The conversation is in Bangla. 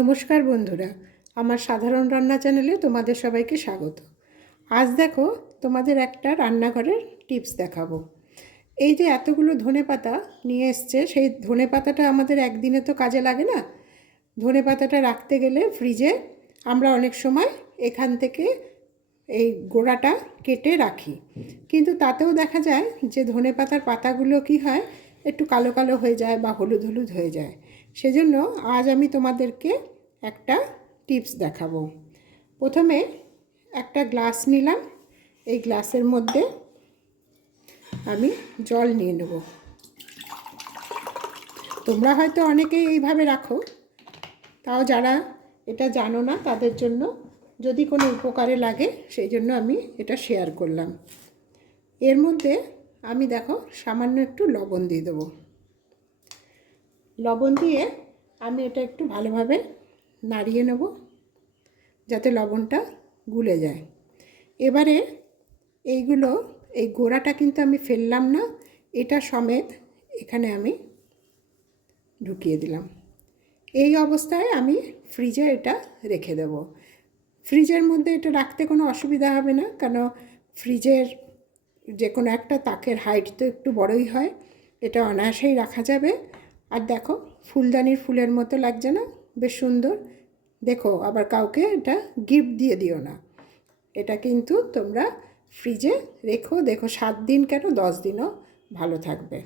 নমস্কার বন্ধুরা, আমার সাধারণ রান্না চ্যানেলে তোমাদের সবাইকে স্বাগত। আজ দেখো তোমাদের একটা রান্নাঘরের টিপস দেখাবো। এই যে এতগুলো ধনেপাতা নিয়ে এসছে, সেই ধনেপাতাটা আমাদের একদিনে তো কাজে লাগে না। ধনেপাতাটা রাখতে গেলে ফ্রিজে আমরা অনেক সময় এখান থেকে এই গোড়াটা কেটে রাখি, কিন্তু তাতেও দেখা যায় যে ধনেপাতার পাতাগুলো কি হয়, একটু কালো কালো হয়ে যায় বা হলুদ হলুদ হয়ে যায়। সেজন্য আজ আমি তোমাদেরকে একটা টিপস দেখাবো। প্রথমে একটা গ্লাস নিলাম, এই গ্লাসের মধ্যে আমি জল নিয়ে নেব। তোমরা হয়তো অনেকেই এইভাবে রাখো, তাও যারা এটা জানো না তাদের জন্য যদি কোনো উপকারে লাগে সেই জন্য আমি এটা শেয়ার করলাম। এর মধ্যে আমি দেখো সামান্য একটু লবণ দিয়ে দেবো। লবণ দিয়ে আমি এটা একটু ভালোভাবে নাড়িয়ে নেব যাতে লবণটা গুলে যায়। এবারে এই গোড়াটা কিন্তু আমি ফেললাম না, এটা সমেত এখানে আমি ঢুকিয়ে দিলাম। এই অবস্থায় আমি ফ্রিজে এটা রেখে দেব। ফ্রিজের মধ্যে এটা রাখতে কোনো অসুবিধা হবে না, কারণ ফ্রিজের যে কোনো একটা তাকের হাইট তো একটু বড়ই হয়, এটা অনায়াসেই রাখা যাবে। আর দেখো ফুলদানির ফুলের মতো লাগছে না, বেশ সুন্দর। দেখো আবার কাউকে এটা গিফট দিয়ে দিও না, এটা কিন্তু তোমরা ফ্রিজে রেখো, দেখো 7 দিন কেন 10 দিনও ভালো থাকবে।